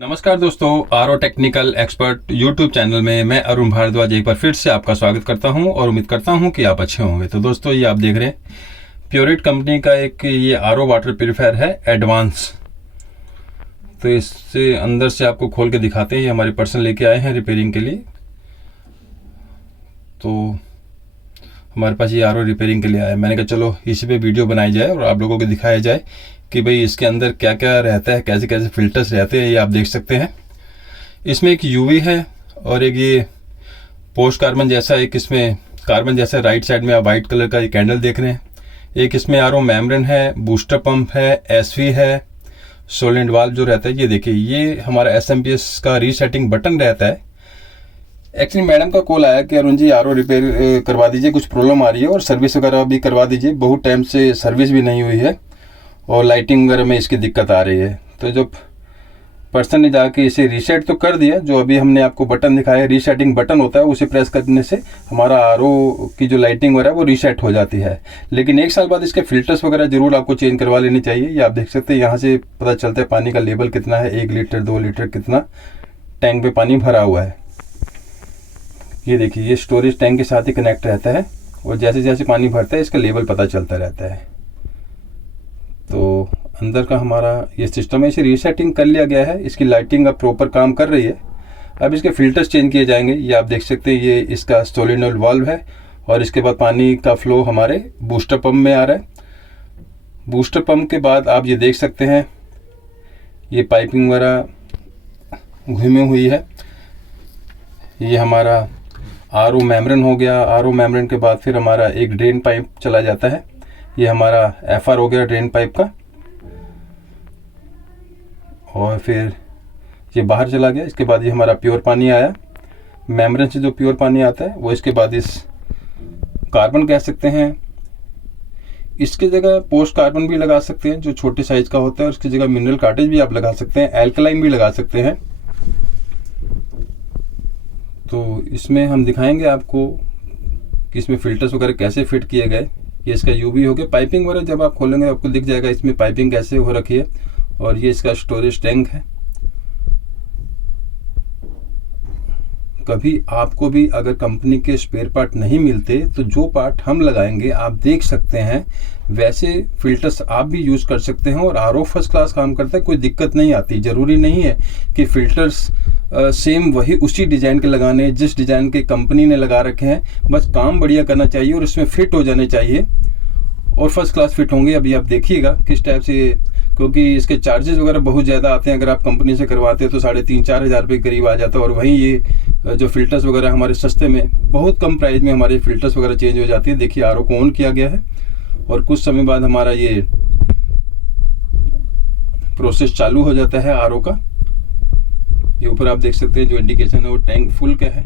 नमस्कार दोस्तों, R O technical expert YouTube channel में मैं अरुण भारद्वाज एक बार फिर से आपका स्वागत करता हूं और उम्मीद करता हूं कि आप अच्छे होंगे। तो दोस्तों, ये आप देख रहे हैं प्योरिट कंपनी का एक ये आर ओ वाटर प्योरीफायर है एडवांस। तो इससे अंदर से आपको खोल के दिखाते हैं। ये हमारे पर्सन लेके आए हैं रिपेयरिंग के लिए। तो हमारे पास ये आर ओ रिपेयरिंग के लिए आया। मैंने कहा चलो इसी पे वीडियो बनाई जाए और आप लोगों को दिखाया जाए कि भाई इसके अंदर क्या क्या रहता है, कैसे कैसे फिल्टर्स रहते हैं। ये आप देख सकते हैं। इसमें एक यूवी है और एक ये पोस्ट कार्बन जैसा, एक इसमें कार्बन जैसा राइट साइड में आप वाइट कलर का ये कैंडल देख रहे हैं। एक इसमें आरओ मेम्ब्रेन है, बूस्टर पंप है, एसवी है, सोलेंट वाल्व जो रहता है। ये देखिए, ये हमारा एसएमपीएस का रीसेटिंग बटन रहता है। एक्चुअली मैडम का कॉल आया कि अरुण जी आरओ रिपेयर करवा दीजिए, कुछ प्रॉब्लम आ रही है और सर्विस वगैरह भी करवा दीजिए। बहुत टाइम से सर्विस भी नहीं हुई है और लाइटिंग वगैरह में इसकी दिक्कत आ रही है। तो जो पर्सन ने जाके इसे रीसेट तो कर दिया। जो अभी हमने आपको बटन दिखाया रीसेटिंग बटन होता है, उसे प्रेस करने से हमारा आरओ की जो लाइटिंग वगैरह वो रीसेट हो जाती है। लेकिन एक साल बाद इसके फिल्टर्स वगैरह जरूर आपको चेंज करवा लेनी चाहिए। ये आप देख सकते हैं, यहाँ से पता चलता है पानी का लेवल कितना है, 1 लीटर 2 लीटर कितना टैंक में पानी भरा हुआ है। ये देखिए, ये स्टोरेज टैंक के साथ ही कनेक्ट रहता है और जैसे जैसे पानी भरता है इसका लेवल पता चलता रहता है। तो अंदर का हमारा ये सिस्टम है, इसे रीसेटिंग कर लिया गया है। इसकी लाइटिंग अब प्रॉपर काम कर रही है। अब इसके फिल्टर्स चेंज किए जाएंगे। ये आप देख सकते हैं, ये इसका सोलेनोइड वाल्व है और इसके बाद पानी का फ्लो हमारे बूस्टर पंप में आ रहा है। बूस्टर पंप के बाद आप ये देख सकते हैं, ये पाइपिंग वगैरह घूमी हुई है। ये हमारा आरओ मेम्ब्रेन हो गया। आरओ मेम्ब्रेन के बाद फिर हमारा एक ड्रेन पाइप चला जाता है। ये हमारा एफआर हो गया ड्रेन पाइप का, और फिर ये बाहर चला गया। इसके बाद ये हमारा प्योर पानी आया। मेम्ब्रेन से जो प्योर पानी आता है वो इसके बाद इस कार्बन कह सकते हैं। इसकी जगह पोस्ट कार्बन भी लगा सकते हैं जो छोटे साइज का होता है, और इसकी जगह मिनरल कार्टेज भी आप लगा सकते हैं, एल्कलाइन भी लगा सकते हैं। तो इसमें हम दिखाएंगे आपको कि इसमें फिल्टर्स वगैरह कैसे फिट किए गए। ये इसका यूवी हो गया। पाइपिंग वगैरह जब आप खोलेंगे आपको दिख जाएगा इसमें पाइपिंग कैसे हो रखी है। और ये इसका स्टोरेज टैंक है। कभी आपको भी अगर कंपनी के स्पेयर पार्ट नहीं मिलते तो जो पार्ट हम लगाएंगे आप देख सकते हैं, वैसे फिल्टर्स आप भी यूज कर सकते हैं और आरओ फर्स्ट क्लास काम करता है, कोई दिक्कत नहीं आती। जरूरी नहीं है कि फिल्टर्स सेम वही उसी डिजाइन के लगाने जिस डिजाइन के कंपनी ने लगा रखे हैं। बस काम बढ़िया करना चाहिए और इसमें फिट हो जाने चाहिए और फर्स्ट क्लास फिट होंगे। अभी आप देखिएगा किस टाइप से, क्योंकि इसके चार्जेस वगैरह बहुत ज़्यादा आते हैं। अगर आप कंपनी से करवाते हैं तो 3,500-4,000 रुपये करीब आ जाता है, और वहीं ये जो फिल्टर्स वगैरह हमारे सस्ते में बहुत कम प्राइस में हमारे फिल्टर्स वगैरह चेंज हो जाती है। देखिए, आरओ को ऑन किया गया है और कुछ समय बाद हमारा ये प्रोसेस चालू हो जाता है आरओ का। ये ऊपर आप देख सकते हैं जो इंडिकेशन है वो टैंक फुल का है।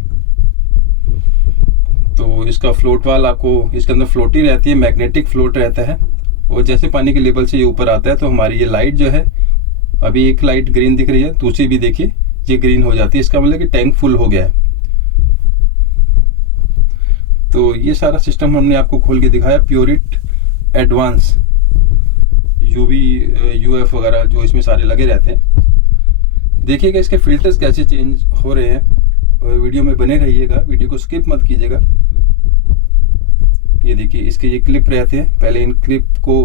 तो इसका फ्लोट वाल आपको इसके अंदर फ्लोटी रहती है, मैग्नेटिक फ्लोट रहता है, और जैसे पानी के लेवल से ये ऊपर आता है तो हमारी ये लाइट जो है, अभी एक लाइट ग्रीन दिख रही है, दूसरी भी देखिए ये ग्रीन हो जाती है। इसका मतलब कि टैंक फुल हो गया है। तो ये सारा सिस्टम हमने आपको खोल के दिखाया। प्योरिट एडवांस यूवी यूएफ वगैरह जो इसमें सारे लगे रहते हैं। देखिएगा इसके फिल्टर्स कैसे चेंज हो रहे हैं और वीडियो में बने रहिएगा, वीडियो को स्किप मत कीजिएगा। ये देखिए, इसके ये क्लिप रहते हैं। पहले इन क्लिप को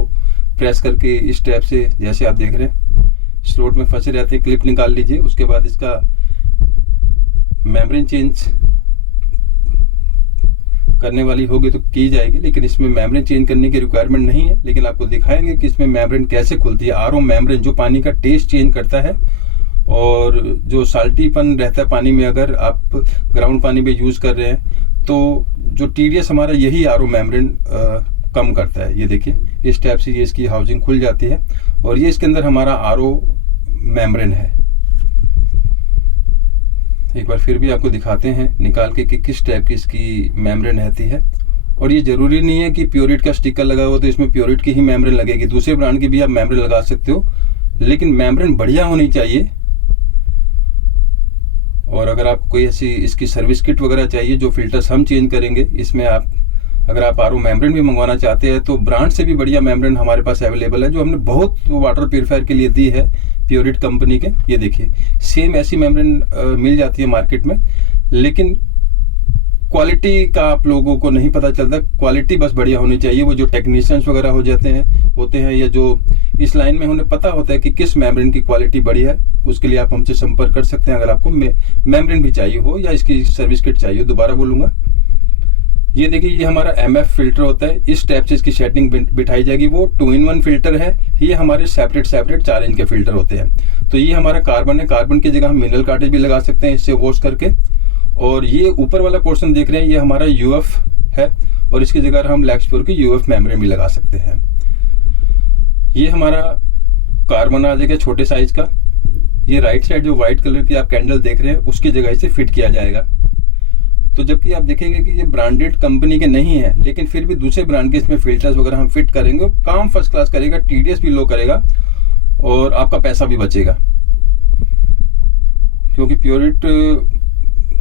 प्रेस करके इस टाइप से, जैसे आप देख रहे हैं, स्लॉट में फंसे रहते हैं, क्लिप निकाल लीजिए। उसके बाद इसका मेम्ब्रेन चेंज करने वाली होगी तो की जाएगी, लेकिन इसमें मेम्ब्रेन चेंज करने की रिक्वायरमेंट नहीं है। लेकिन आपको दिखाएंगे कि इसमें मेम्ब्रेन कैसे खुलती है। आरओ मेम्ब्रेन जो पानी का टेस्ट चेंज करता है और जो साल्टीपन रहता है पानी में, अगर आप ग्राउंड पानी में यूज कर रहे हैं तो जो टीडीएस हमारा यही आरओ मेम्ब्रेन कम करता है। ये देखिए, इस टाइप से ये इसकी हाउसिंग खुल जाती है और ये इसके अंदर हमारा आरओ मेम्ब्रेन है। एक बार फिर भी आपको दिखाते हैं निकाल के कि किस टाइप की इसकी मेम्ब्रेन रहती है। और ये जरूरी नहीं है कि प्योरिट का स्टिकर लगा हुआ तो इसमें प्योरिट की ही मेम्ब्रेन लगेगी। दूसरे ब्रांड की भी आप मेम्ब्रेन लगा सकते हो, लेकिन मेम्ब्रेन बढ़िया होनी चाहिए। और अगर आपको कोई ऐसी इसकी सर्विस किट वगैरह चाहिए जो फिल्टर्स हम चेंज करेंगे, इसमें आप अगर आप आरओ मेम्ब्रेन भी मंगवाना चाहते हैं तो ब्रांड से भी बढ़िया मेम्ब्रेन हमारे पास अवेलेबल है, जो हमने बहुत वाटर प्योरीफायर के लिए दी है प्योरिट कंपनी के। ये देखिए सेम ऐसी मेम्ब्रेन मिल जाती है मार्केट में, लेकिन क्वालिटी का आप लोगों को नहीं पता चलता। क्वालिटी बस बढ़िया होनी चाहिए। वो जो टेक्नीशियंस वगैरह होते हैं या जो इस लाइन में उन्हें पता होता है कि किस मेम्ब्रेन की क्वालिटी बढ़िया है, उसके लिए आप हमसे संपर्क कर सकते हैं। अगर आपको मेम्ब्रेन भी चाहिए हो या इसकी सर्विस किट चाहिए, दोबारा बोलूंगा। ये देखिए ये हमारा MF फिल्टर होता है, इस टाइप से इसकी सेटिंग बिठाई जाएगी। वो 2-in-1 फिल्टर है। ये हमारे सेपरेट 4 इंच के फिल्टर होते हैं। तो ये हमारा कार्बन है, कार्बन की जगह हम मिनरल कार्टेज भी लगा सकते हैं इससे वॉश करके। और ये ऊपर वाला पोर्शन देख रहे हैं, ये हमारा UF है, और इसकी जगह हम लैक्सप्योर की UF मेम्ब्रेन भी लगा सकते हैं। ये हमारा कार्बन आ जाएगा छोटे साइज का। ये राइट साइड जो व्हाइट कलर की आप कैंडल देख रहे हैं उसकी जगह इसे फिट किया जाएगा। तो जबकि आप देखेंगे कि ये ब्रांडेड कंपनी के नहीं है, लेकिन फिर भी दूसरे ब्रांड के इसमें फिल्टर्स वगैरह हम फिट करेंगे, काम फर्स्ट क्लास करेगा, TDS भी लो करेगा और आपका पैसा भी बचेगा। क्योंकि प्योरिट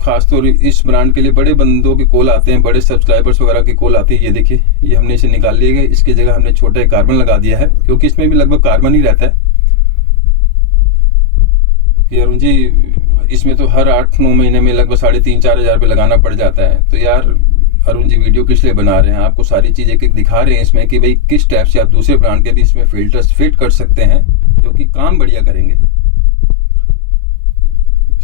खासतौर इस ब्रांड के लिए बड़े बंदों के कॉल आते हैं, बड़े सब्सक्राइबर्स वगैरह की कॉल आती है। ये देखिए ये हमने इसे निकाल लिया, इसकी जगह हमने छोटा कार्बन लगा दिया है, क्योंकि इसमें भी लगभग कार्बन ही रहता है। अरुण जी इसमें तो हर 8-9 महीने में लगभग 3,500-4 हज़ार रुपये लगाना पड़ जाता है। तो यार अरुण जी वीडियो किस लिए बना रहे हैं? आपको सारी चीज़ें दिखा रहे हैं इसमें कि भाई किस टाइप से आप दूसरे ब्रांड के भी इसमें फिल्टर्स फिट कर सकते हैं जो कि काम बढ़िया करेंगे।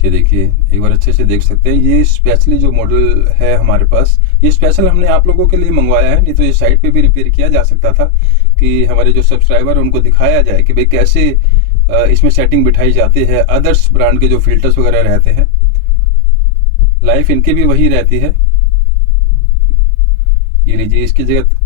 ये देखिए एक बार अच्छे से देख सकते हैं। ये स्पेशली जो मॉडल है हमारे पास, ये स्पेशल हमने आप लोगों के लिए मंगवाया है, नहीं तो ये साइट पे भी रिपेयर किया जा सकता था कि हमारे जो सब्सक्राइबर उनको दिखाया जाए कि भाई कैसे इसमें सेटिंग बिठाई जाती है। अदर्स ब्रांड के जो फिल्टर्स वगैरह रहते हैं, लाइफ इनकी भी वही रहती है। ये लीजिए इसकी जगह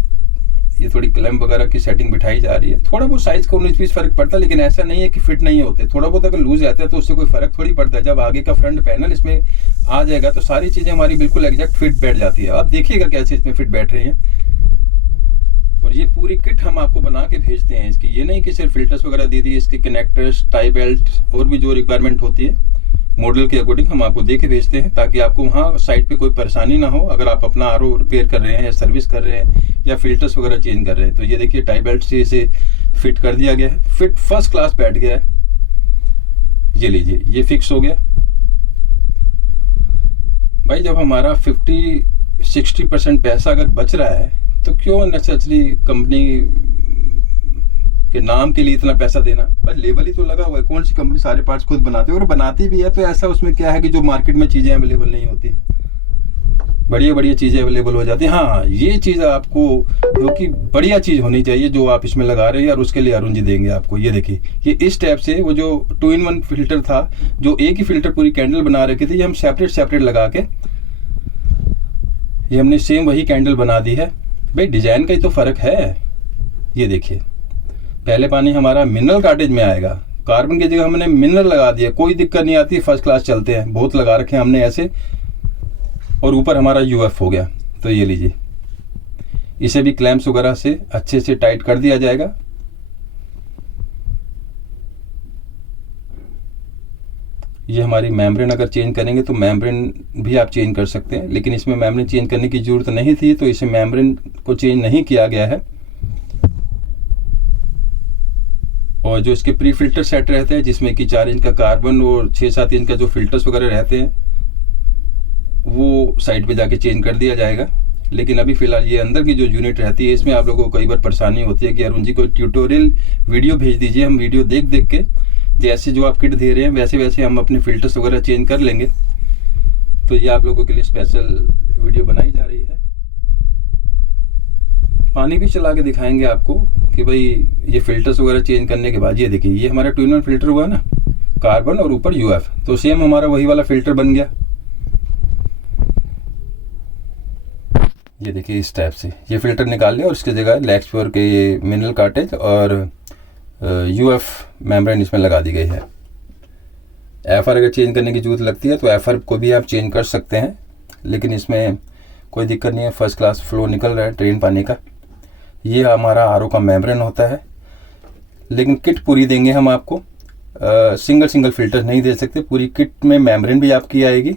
ये थोड़ी क्लैंप वगैरह की सेटिंग बिठाई जा रही है। थोड़ा बहुत साइज का 19-20 फर्क पड़ता है, लेकिन ऐसा नहीं है कि फिट नहीं होते। थोड़ा बहुत अगर लूज रहता है तो उससे कोई फर्क थोड़ी पड़ता है। जब आगे का फ्रंट पैनल इसमें आ जाएगा तो सारी चीजें हमारी बिल्कुल एग्जैक्ट फिट बैठ जाती है। आप देखिएगा कैसे इसमें फिट बैठ रही है। और ये पूरी किट हम आपको बना के भेजते हैं इसकी। ये नहीं कि सिर्फ फिल्टर्स वगैरह दे दिए, इसके कनेक्टर्स, टाई बेल्ट और भी जो रिक्वायरमेंट होती है मॉडल के अकॉर्डिंग हम आपको दे के भेजते हैं, ताकि आपको वहाँ साइट पे कोई परेशानी ना हो। अगर आप अपना आरओ रिपेयर कर रहे हैं या सर्विस कर रहे हैं या फिल्टर्स वगैरह चेंज कर रहे हैं, तो ये देखिए टाई बेल्ट से इसे फिट कर दिया गया है। फिट फर्स्ट क्लास बैठ गया है। ये लीजिए ये फिक्स हो गया भाई। जब हमारा 50-60% पैसा अगर बच रहा है तो क्यों नेसेसरी कंपनी के नाम के लिए इतना पैसा देना? बस लेबल ही तो लगा हुआ है। कौन सी कंपनी सारे पार्ट्स खुद बनाती है? और बनाती भी है तो ऐसा उसमें क्या है कि जो मार्केट में चीजें अवेलेबल नहीं होती, बढ़िया बढ़िया चीजें अवेलेबल हो जाती है। हाँ ये चीज आपको क्योंकि बढ़िया चीज होनी चाहिए जो आप इसमें लगा रहे हैं, और उसके लिए अरुण जी देंगे आपको। ये देखिए ये इस टाइप से वो जो 2-in-1 फिल्टर था, जो एक ही फिल्टर पूरी कैंडल बना रखी थी, ये हम सेपरेट लगा के ये हमने सेम वही कैंडल बना दी है। भाई डिजाइन का ही तो फर्क है। ये देखिए पहले पानी हमारा मिनरल कार्टेज में आएगा, कार्बन की जगह हमने मिनरल लगा दिया, कोई दिक्कत नहीं आती, फर्स्ट क्लास चलते हैं। बहुत लगा रखे हैं हमने ऐसे। और ऊपर हमारा UF हो गया। तो ये लीजिए इसे भी क्लैंप्स वगैरह से अच्छे से टाइट कर दिया जाएगा। ये हमारी मेम्ब्रेन अगर चेंज करेंगे तो मेम्ब्रेन भी आप चेंज कर सकते हैं, लेकिन इसमें मेम्ब्रेन चेंज करने की जरूरत नहीं थी, तो इसे मेम्ब्रेन को चेंज नहीं किया गया है। और जो इसके प्री फिल्टर सेट रहते हैं, जिसमें कि 4 इंच का कार्बन और 6-7 इंच का जो फिल्टर्स वगैरह रहते हैं, वो साइड पे जाके चेंज कर दिया जाएगा। लेकिन अभी फिलहाल ये अंदर की जो यूनिट रहती है, इसमें आप लोगों को कई बार परेशानी होती है कि अरुण जी को ट्यूटोरियल वीडियो भेज दीजिए, हम वीडियो देख के जैसे जो आप किट दे रहे हैं वैसे हम अपने फिल्टर्स वगैरह चेंज कर लेंगे। तो ये आप लोगों के लिए स्पेशल वीडियो बनाई जा रही है। पानी भी चला के दिखाएंगे आपको कि भाई ये फिल्टर्स वगैरह चेंज करने के बाद ये देखिए ये हमारा 2-in-1 फिल्टर हुआ ना, कार्बन और ऊपर UF, तो सेम हमारा वही वाला फिल्टर बन गया। ये देखिए इस टाइप से ये फिल्टर निकाल लिया और इसकी जगह लैक्सप्योर के ये मिनरल कार्टेज और UF मेम्ब्रेन इसमें लगा दी गई है। FR अगर चेंज करने की जरूरत लगती है तो FR को भी आप चेंज कर सकते हैं, लेकिन इसमें कोई दिक्कत नहीं है। फर्स्ट क्लास फ्लो निकल रहा है ट्रेन पानी का। ये हमारा आरओ का मेम्ब्रेन होता है, लेकिन किट पूरी देंगे हम आपको। सिंगल फिल्टर नहीं दे सकते, पूरी किट में मेम्ब्रेन भी आपकी आएगी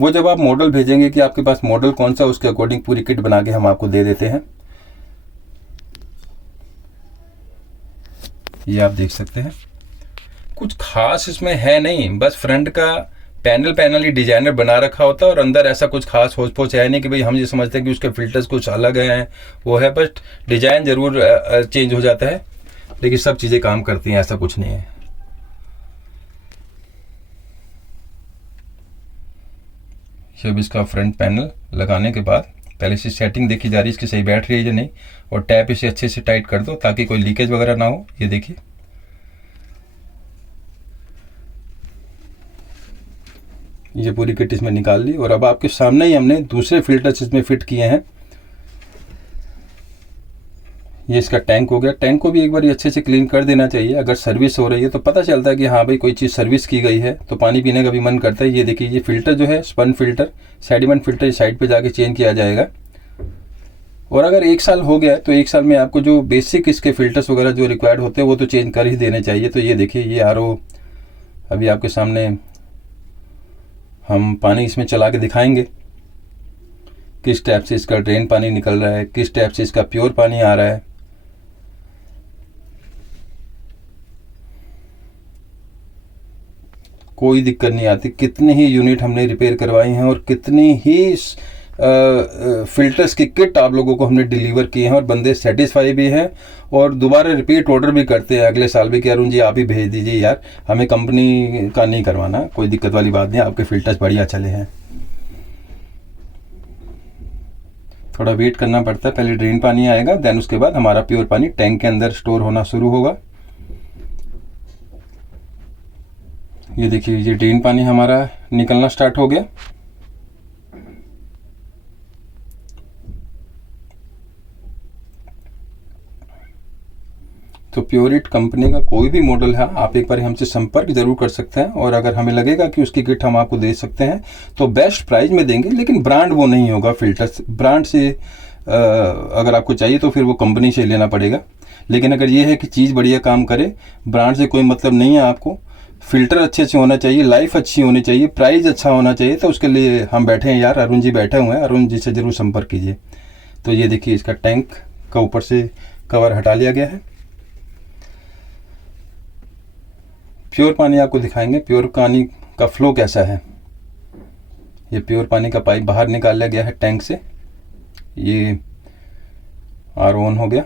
वो जब आप मॉडल भेजेंगे कि आपके पास मॉडल कौन सा, उसके अकॉर्डिंग पूरी किट बना के हम आपको दे देते हैं। ये आप देख सकते हैं, कुछ खास इसमें है नहीं, बस फ्रंट का पैनल ही डिजाइनर बना रखा होता है और अंदर ऐसा कुछ खास होच पोच है नहीं कि भाई हम ये समझते हैं कि उसके फिल्टर्स कुछ अलग हैं, वो है, बस डिजाइन जरूर चेंज हो जाता है, लेकिन सब चीज़ें काम करती हैं, ऐसा कुछ नहीं है। जब इसका फ्रंट पैनल लगाने के बाद पहले से सेटिंग देखी जा रही है इसकी सही बैठ रही है या नहीं, और टैप इसे अच्छे से टाइट कर दो ताकि कोई लीकेज वगैरह ना हो। ये देखिए, ये पूरी किट इसमें निकाल ली और अब आपके सामने ही हमने दूसरे फिल्टर्स इसमें फिट किए हैं। ये इसका टैंक हो गया, टैंक को भी एक बार अच्छे से क्लीन कर देना चाहिए। अगर सर्विस हो रही है तो पता चलता है कि हाँ भाई कोई चीज़ सर्विस की गई है, तो पानी पीने का भी मन करता है। ये देखिए, ये फिल्टर जो है spun filter, sediment filter side पे जाके चेंज किया जाएगा। और अगर 1 साल हो गया तो 1 साल में आपको जो बेसिक इसके फिल्टर्स वगैरह जो रिक्वायर्ड होते हैं वो तो चेंज कर ही देने चाहिए। तो ये देखिए, ये आरओ अभी आपके सामने हम पानी इसमें चला के दिखाएंगे किस टाइप से इसका ड्रेन पानी निकल रहा है, किस टाइप से इसका प्योर पानी आ रहा है। कोई दिक्कत नहीं आती। कितने ही यूनिट हमने रिपेयर करवाई हैं और कितनी ही फिल्टर्स की किट आप लोगों को हमने डिलीवर की हैं और बंदे सेटिस्फाई भी हैं और दोबारा रिपीट ऑर्डर भी करते हैं अगले साल भी कि अरुण जी आप ही भेज दीजिए यार, हमें कंपनी का नहीं करवाना। कोई दिक्कत वाली बात नहीं, आपके फिल्टर्स बढ़िया चले हैं। थोड़ा वेट करना पड़ता है, पहले ड्रेन पानी आएगा, देन उसके बाद हमारा प्योर पानी टैंक के अंदर स्टोर होना शुरू होगा। ये देखिए, ये ड्रेन पानी हमारा निकलना स्टार्ट हो गया। तो प्योरिट कंपनी का कोई भी मॉडल है, आप एक बार हमसे संपर्क जरूर कर सकते हैं और अगर हमें लगेगा कि उसकी किट हम आपको दे सकते हैं तो बेस्ट प्राइस में देंगे, लेकिन ब्रांड वो नहीं होगा। फिल्टर्स ब्रांड से अगर आपको चाहिए तो फिर वो कंपनी से लेना पड़ेगा, लेकिन अगर ये है कि चीज़ बढ़िया काम करे, ब्रांड से कोई मतलब नहीं है। आपको फिल्टर अच्छे से होना चाहिए, लाइफ अच्छी होनी चाहिए, प्राइस अच्छा होना चाहिए, तो उसके लिए हम बैठे हैं यार, अरुण जी बैठे हुए हैं, अरुण जी से जरूर संपर्क कीजिए। तो ये देखिए, इसका टैंक का ऊपर से कवर हटा लिया गया है। प्योर पानी आपको दिखाएंगे, प्योर पानी का फ्लो कैसा है। ये प्योर पानी का पाइप बाहर निकाल लिया गया है टैंक से। ये आर ऑन हो गया।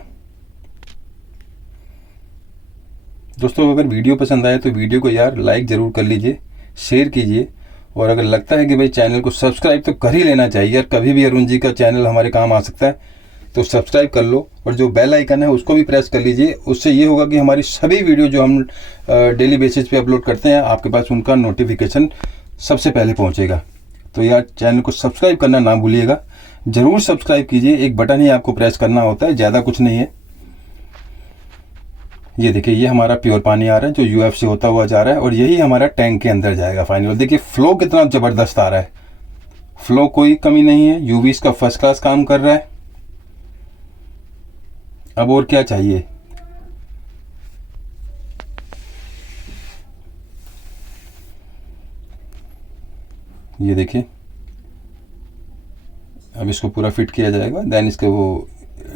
दोस्तों, अगर वीडियो पसंद आए तो वीडियो को यार लाइक ज़रूर कर लीजिए, शेयर कीजिए, और अगर लगता है कि भाई चैनल को सब्सक्राइब तो कर ही लेना चाहिए यार, कभी भी अरुण जी का चैनल हमारे काम आ सकता है, तो सब्सक्राइब कर लो और जो बेल आइकन है उसको भी प्रेस कर लीजिए। उससे ये होगा कि हमारी सभी वीडियो जो हम डेली बेसिस पे अपलोड करते हैं आपके पास उनका नोटिफिकेशन सबसे पहले पहुंचेगा। तो यार चैनल को सब्सक्राइब करना ना भूलिएगा, ज़रूर सब्सक्राइब कीजिए। एक बटन ही आपको प्रेस करना होता है, ज़्यादा कुछ नहीं है। ये देखिए, ये हमारा प्योर पानी आ रहा है जो यूएफ से होता हुआ जा रहा है और यही हमारा टैंक के अंदर जाएगा फाइनल। देखिए फ्लो कितना ज़बरदस्त आ रहा है, फ्लो कोई कमी नहीं है, यूवी इसका फर्स्ट क्लास काम कर रहा है। अब और क्या चाहिए। ये देखिए, अब इसको पूरा फिट किया जाएगा, देन इसको वो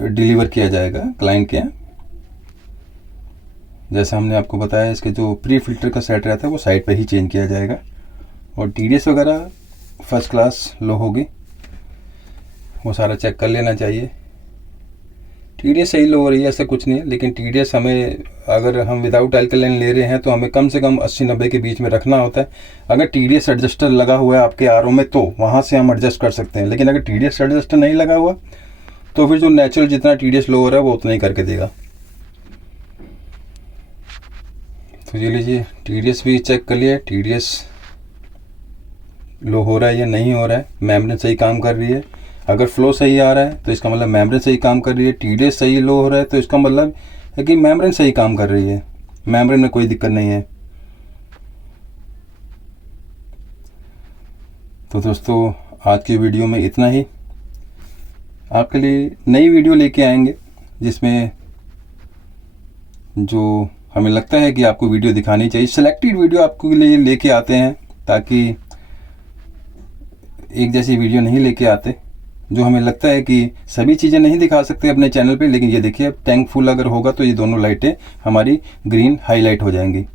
डिलीवर किया जाएगा क्लाइंट के यहाँ। जैसा हमने आपको बताया, इसके जो प्री फिल्टर का सेट रहता है वो साइड पे ही चेंज किया जाएगा। और टीडीएस वगैरह फर्स्ट क्लास लो होगी, वो सारा चेक कर लेना चाहिए। टीडीएस सही लो हो रही है ऐसा कुछ नहीं है, लेकिन टीडीएस हमें, अगर हम विदाउट अल्कलाइन ले रहे हैं तो हमें कम से कम 80-90 के बीच में रखना होता है। अगर टीडीएस एडजस्टर लगा हुआ है आपके आरओ में तो वहाँ से हम एडजस्ट कर सकते हैं, लेकिन अगर टीडीएस एडजस्टर नहीं लगा हुआ तो फिर जो नेचुरल जितना टीडीएस लो हो रहा है वो उतना ही करके देगा। तो ये लीजिए, टीडीएस भी चेक कर लिया, टीडीएस लो हो रहा है या नहीं हो रहा है, मेम्ब्रेन सही काम कर रही है। अगर फ्लो सही आ रहा है तो इसका मतलब मेम्ब्रेन सही काम कर रही है, टीडीएस सही लो हो रहा है तो इसका मतलब है कि मेम्ब्रेन सही काम कर रही है, मेम्ब्रेन में कोई दिक्कत नहीं है। तो दोस्तों, आज की वीडियो में इतना ही। आपके लिए नई वीडियो लेके आएंगे जिसमें जो हमें लगता है कि आपको वीडियो दिखानी चाहिए, सिलेक्टेड वीडियो आपके लिए लेके आते हैं ताकि एक जैसी वीडियो नहीं लेके आते, जो हमें लगता है कि सभी चीज़ें नहीं दिखा सकते अपने चैनल पे। लेकिन ये देखिए, टैंक फुल अगर होगा तो ये दोनों लाइटें हमारी ग्रीन हाईलाइट हो जाएंगी।